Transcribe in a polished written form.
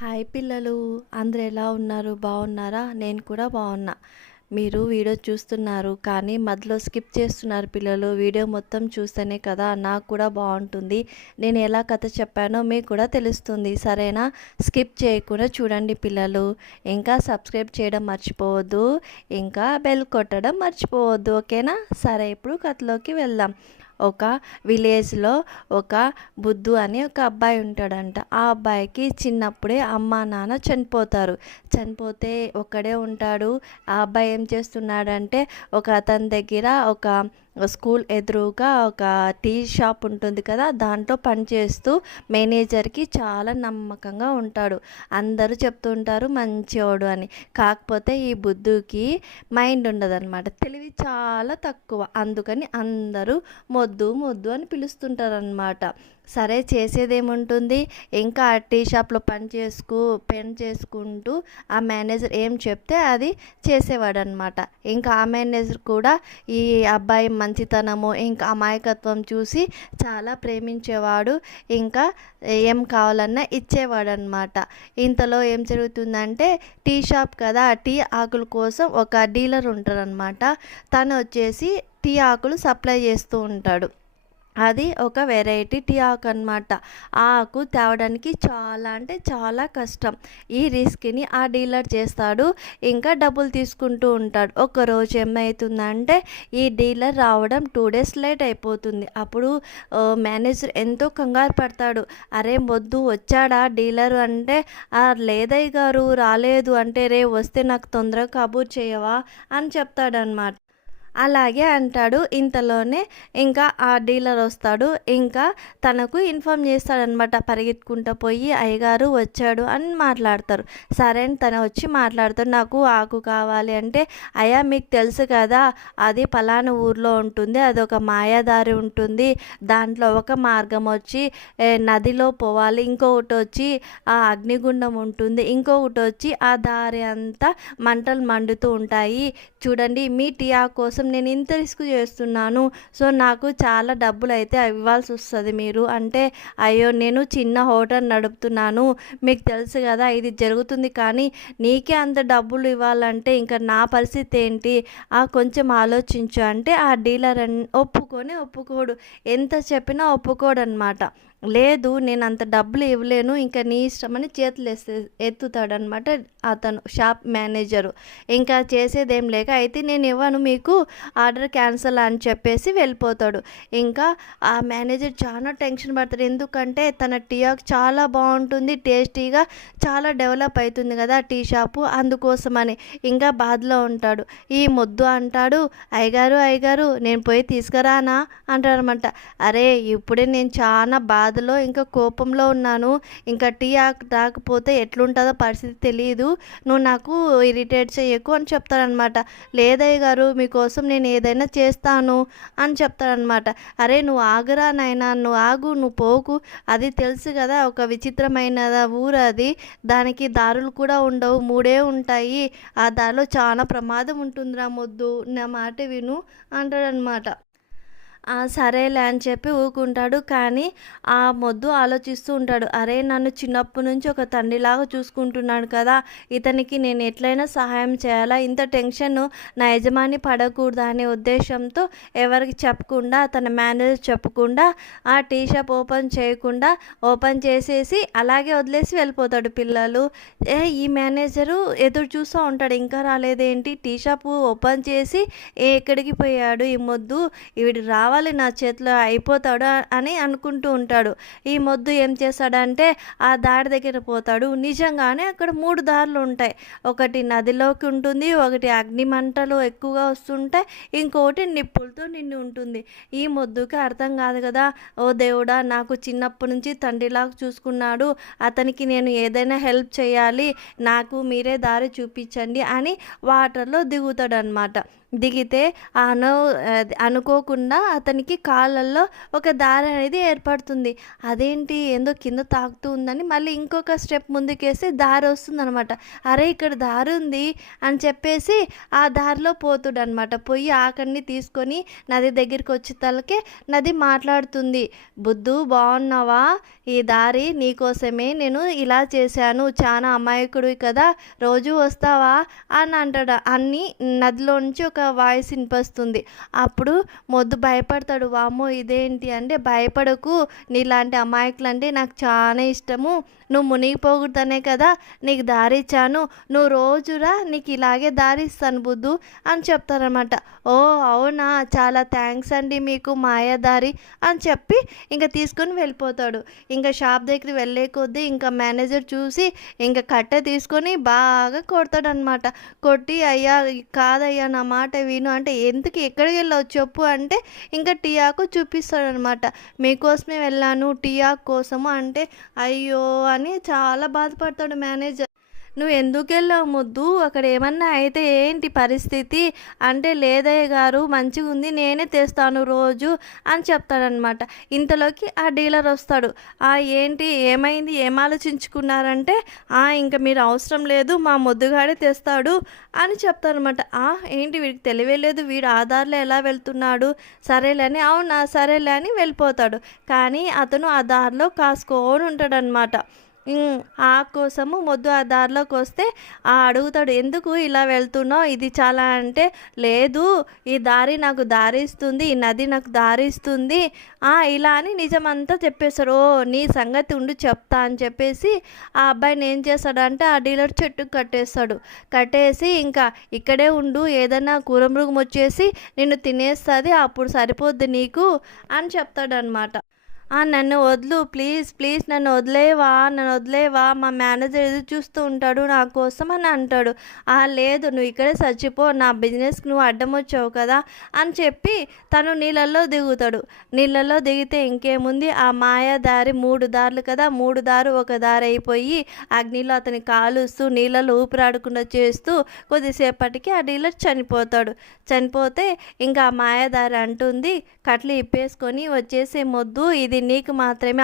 Hi పిల్లలు, అందరూ ఎలా ఉన్నారు? బాగున్నారా? నేను కూడా బాగున్నా. మీరు వీడియో చూస్తున్నారు కానీ మధ్యలో స్కిప్ చేస్తున్నారు పిల్లలు. వీడియో మొత్తం చూస్తేనే కదా నాకు కూడా బాగుంటుంది. నేను ఎలా కథ చెప్పానో మీకు కూడా తెలుస్తుంది. సరేనా? స్కిప్ చేయకుండా చూడండి పిల్లలు. ఇంకా సబ్స్క్రైబ్ చేయడం మర్చిపోవద్దు. ఇంకా బెల్ కొట్టడం మర్చిపోవద్దు. ఓకేనా? సరే, ఇప్పుడు కథలోకి వెళ్దాం. ఒక విలేజ్లో ఒక బుద్ధు అని ఒక అబ్బాయి ఉంటాడంట. ఆ అబ్బాయికి చిన్నప్పుడే అమ్మ నాన్న చనిపోతే ఒక్కడే ఉంటాడు. ఆ అబ్బాయి ఏం చేస్తున్నాడంటే ఒక అతని దగ్గర ఒక స్కూల్ ఎదురుగా ఒక టీ షాప్ ఉంటుంది కదా, దాంట్లో పనిచేస్తూ మేనేజర్కి చాలా నమ్మకంగా ఉంటాడు. అందరూ చెప్తుంటారు మంచివాడు అని. కాకపోతే ఈ బుద్ధుకి మైండ్ ఉండదన్నమాట, తెలివి చాలా తక్కువ. అందుకని అందరూ మొద్దు మొద్దు అని పిలుస్తుంటారనమాట. సరే, చేసేదేముంటుంది, ఇంకా ఆ టీ షాప్లో పని చేసుకుంటూ ఆ మేనేజర్ ఏం చెప్తే అది చేసేవాడనమాట. ఇంకా ఆ మేనేజర్ కూడా ఈ అబ్బాయి మంచితనము ఇంకా అమాయకత్వం చూసి చాలా ప్రేమించేవాడు. ఇంకా ఏం కావాలన్నా ఇచ్చేవాడనమాట. ఇంతలో ఏం జరుగుతుందంటే, టీ షాప్ కదా, టీ ఆకుల కోసం ఒక డీలర్ ఉంటారనమాట. తను వచ్చేసి టీ ఆకులు సప్లై చేస్తూ ఉంటాడు. అది ఒక వెరైటీ టీ ఆకు అనమాట. ఆ ఆకు తేవడానికి చాలా అంటే చాలా కష్టం. ఈ రిస్క్ని ఆ డీలర్ చేస్తాడు, ఇంకా డబ్బులు తీసుకుంటూ ఉంటాడు. ఒకరోజు ఏమవుతుందంటే, ఈ డీలర్ రావడం 2 days లేట్ అయిపోతుంది. అప్పుడు మేనేజర్ ఎంతో కంగారు పడతాడు. అరే మొద్దు వచ్చాడా డీలర్ అంటే, లేదయ్య గారు రాలేదు అంటే, రే వస్తే నాకు తొందరగా కబూర్ చేయవా అని చెప్తాడనమాట. అలాగే అంటాడు. ఇంతలోనే ఇంకా ఆ డీలర్ వస్తాడు. ఇంకా తనకు ఇన్ఫామ్ చేస్తాడనమాట. పరిగెత్తుకుంటూ పోయి అయ్యగారు వచ్చాడు అని మాట్లాడతారు. సరే అని తను వచ్చి మాట్లాడతాడు. నాకు ఆకు కావాలి అంటే, అయ్యా మీకు తెలుసు కదా, అది పలానా ఊర్లో ఉంటుంది, అది ఒక మాయాదారి ఉంటుంది, దాంట్లో ఒక మార్గం వచ్చి నదిలో పోవాలి, ఇంకొకటి వచ్చి ఆ అగ్నిగుండం ఉంటుంది, ఇంకొకటి వచ్చి ఆ దారి అంతా మంటలు మండుతూ ఉంటాయి. చూడండి, మీ టీ ఆకు కోసం నేను ఇంత రిస్క్ చేస్తున్నాను, సో నాకు చాలా డబ్బులు అయితే ఇవ్వాల్సి వస్తుంది మీరు అంటే. అయ్యో, నేను చిన్న హోటల్ నడుపుతున్నాను, మీకు తెలుసు కదా ఇది జరుగుతుంది, కానీ నీకే అంత డబ్బులు ఇవ్వాలంటే ఇంకా నా పరిస్థితి ఏంటి, కొంచెం ఆలోచించు అంటే ఆ డీలర్ ఒప్పుకోడు. ఎంత చెప్పినా ఒప్పుకోడు అనమాట. లేదు, నేను అంత డబ్బులు ఇవ్వలేను, ఇంకా నీ ఇష్టమని చేతులు ఎత్తుతాడనమాట అతను షాప్ మేనేజరు. ఇంకా చేసేదేం లేక, అయితే నేను ఇవ్వను, మీకు ఆర్డర్ క్యాన్సల్ అని చెప్పేసి వెళ్ళిపోతాడు. ఇంకా ఆ మేనేజర్ చాలా టెన్షన్ పడతాడు. ఎందుకంటే తన టీ ఆకు చాలా బాగుంటుంది, టేస్టీగా చాలా డెవలప్ అవుతుంది కదా టీ షాపు, అందుకోసమని ఇంకా బాధలో ఉంటాడు. ఈ మొద్దు అంటాడు, అయ్యగారు నేను పోయి తీసుకురానా అంటాడనమాట. అరే, ఇప్పుడే నేను చాలా బాధలో ఇంకా కోపంలో ఉన్నాను, ఇంకా టీ రాకపోతే ఎట్లుంటుందో పరిస్థితి తెలియదు, నువ్వు నాకు ఇరిటేట్ చేయకు అని చెప్తారనమాట. లేదయ్య గారు, మీకోసం నేను ఏదైనా చేస్తాను అని చెప్తారనమాట. అరే నువ్వు ఆగురా నాయనా, నువ్వు ఆగు, నువ్వు పోకు, అది తెలుసు కదా ఒక విచిత్రమైన ఊరు అది, దానికి దారులు కూడా ఉండవు, 3 ఉంటాయి, ఆ దారిలో చాలా ప్రమాదం ఉంటుందిరా మొద్దు, నా మాట విను అంటాడనమాట. సరేలే అని చెప్పి ఊకుంటాడు. కానీ ఆ మొద్దు ఆలోచిస్తూ ఉంటాడు. అరే, నన్ను చిన్నప్పటి నుంచి ఒక తండ్రిలాగా చూసుకుంటున్నాడు కదా, ఇతనికి నేను ఎట్లయినా సహాయం చేయాలా, ఇంత టెన్షన్ నా యజమాని పడకూడదా అనే ఉద్దేశంతో ఎవరికి చెప్పకుండా, తన మేనేజర్ చెప్పకుండా ఆ టీ షాప్ ఓపెన్ చేసేసి అలాగే వదిలేసి వెళ్ళిపోతాడు. పిల్లలు ఈ మేనేజరు ఎదురు చూస్తూ ఉంటాడు, ఇంకా రాలేదేంటి, టీ షాప్ ఓపెన్ చేసి ఎక్కడికి పోయాడు ఈ మొద్దు, వీడు రావాలి, నా చేతిలో అయిపోతాడు అని అనుకుంటూ ఉంటాడు. ఈ మొద్దు ఏం చేస్తాడంటే ఆ దారి దగ్గర పోతాడు. నిజంగానే అక్కడ 3 దారులు ఉంటాయి. ఒకటి నదిలోకి ఉంటుంది, ఒకటి అగ్ని మంటలు ఎక్కువగా వస్తుంటాయి, ఇంకొకటి నిప్పులతో నిండి ఉంటుంది. ఈ మొద్దుకి అర్థం కాదు కదా, ఓ దేవుడా, నాకు చిన్నప్పటి నుంచి తండ్రిలాగా చూసుకున్నాడు, అతనికి నేను ఏదైనా హెల్ప్ చేయాలి, నాకు మీరే దారి చూపించండి అని వాటర్లో దిగుతాడు అనమాట. దిగితే అను అనుకోకుండా అతనికి కాళ్ళల్లో ఒక దారి అనేది ఏర్పడుతుంది. అదేంటి ఏందో కింద తాకుతూ ఉందని మళ్ళీ ఇంకొక స్టెప్ ముందుకేసి దారి వస్తుందనమాట. అరే! ఇక్కడ దారి ఉంది అని చెప్పేసి ఆ దారిలో పోతాడనమాట. పోయి ఆకడిని తీసుకొని నది దగ్గరికి వచ్చేతలకే నది మాట్లాడుతుంది. "బుద్ధు బాగున్నావా? ఈ దారి నీకోసమే నేను ఇలా చేశాను. చానా అమాయకుడివి కదా! రోజూ వస్తావా?" అని అంటాడు. అని నదిలో నుంచి ఒక వాయిస్ వినిపిస్తుంది. అప్పుడు మొద్దు భయపడతాడు. వామ్మో! ఇదేంటి అంటే, "భయపడకు, నీలాంటి అమాయకులంటే నాకు చాలా ఇష్టము. నువ్వు మునిగిపోకూడదనే కదా నీకు దారి ఇచ్చాను. నువ్వు రోజు రా, నీకు ఇలాగే దారి ఇస్తాను బుద్ధు" అని చెప్తారనమాట. "ఓహ్! అవునా, చాలా థ్యాంక్స్ అండి మీకు మాయాదారి" అని చెప్పి ఇంక తీసుకొని వెళ్ళిపోతాడు. ఇంక షాప్ దగ్గరికి వెళ్ళే కొద్దీ ఇంకా మేనేజర్ చూసి ఇంక కట్టె తీసుకొని బాగా కొడతాడనమాట. కొట్టి, "అయ్యా కాదయ్యా, నా మాట విను" అంటే, "ఎందుకు, ఎక్కడికి వెళ్ళావు చెప్పు" అంటే ఇంకా టీ ఆకు చూపిస్తాడనమాట. "మీకోసమే వెళ్ళాను టీ ఆకు కోసము" అంటే, అయ్యో అని చాలా బాధపడతాడు మేనేజర్. "నువ్వెందుకెళ్ళావు ముద్దు? అక్కడ ఏమన్నా అయితే ఏంటి పరిస్థితి?" అంటే, "లేదయ్య గారు, మంచిగుంది, నేనే తెస్తాను రోజు" అని చెప్తాడనమాట. ఇంతలోకి ఆ డీలర్ వస్తాడు. ఏంటి, ఏమైంది, ఏం ఆలోచించుకున్నారంటే, ఇంక మీరు అవసరం లేదు, మా మొద్దుగాడే తెస్తాడు" అని చెప్తారనమాట. ఏంటి, వీడికి తెలివే లేదు, వీడు ఆ దారిలో ఎలా వెళ్తున్నాడు, సరేలే అని, "అవునా, సరేలే" అని వెళ్ళిపోతాడు. కానీ అతను ఆ దారిలో కాసుకోని ఉంటాడనమాట. ఆ కోసము మొద్దు ఆ దారిలోకొస్తే అడుగుతాడు, "ఎందుకు ఇలా వెళ్తున్నావు? ఇది చాలా" అంటే, "లేదు, ఈ దారి నాకు దారి ఇస్తుంది, ఈ నది నాకు దారి ఇస్తుంది" ఇలా అని నిజమంతా చెప్పేస్తాడు. "ఓహ్! నీ సంగతి ఉండు చెప్తా" అని చెప్పేసి ఆ అబ్బాయిని ఏం చేస్తాడంటే ఆ డీలర్ చెట్టుకు కట్టేస్తాడు. కట్టేసి, "ఇంకా ఇక్కడే ఉండు, ఏదన్నా క్రూరమృగం వచ్చేసి నిన్ను తినేస్తుంది, అప్పుడు సరిపోద్ది నీకు" అని చెప్తాడనమాట. "నన్ను వదులు, ప్లీజ్ ప్లీజ్, నన్ను వదిలేయవా, నన్ను వదిలేయవా, మా మేనేజర్ ఎదురు చూస్తూ ఉంటాడు నా కోసం" అని అంటాడు. "లేదు, నువ్వు ఇక్కడే చచ్చిపో, నా బిజినెస్కి నువ్వు అడ్డం వచ్చావు కదా" అని చెప్పి తను నీళ్ళల్లో దిగుతాడు. నీళ్ళల్లో దిగితే ఇంకేముంది, ఆ మాయాదారి 3 దారులు కదా, 3 దారు ఒక దారి అయిపోయి అగ్నిలో అతని కాలుస్తూ నీళ్ళలో ఊపిరాడకుండా చేస్తూ కొద్దిసేపటికి ఆ డీలర్ చనిపోతాడు. చనిపోతే ఇంకా ఆ మాయాదారి అంటుంది, "కట్లు ఇప్పేసుకొని వచ్చేసే మొద్దు, ఇది నీకు మాత్రమే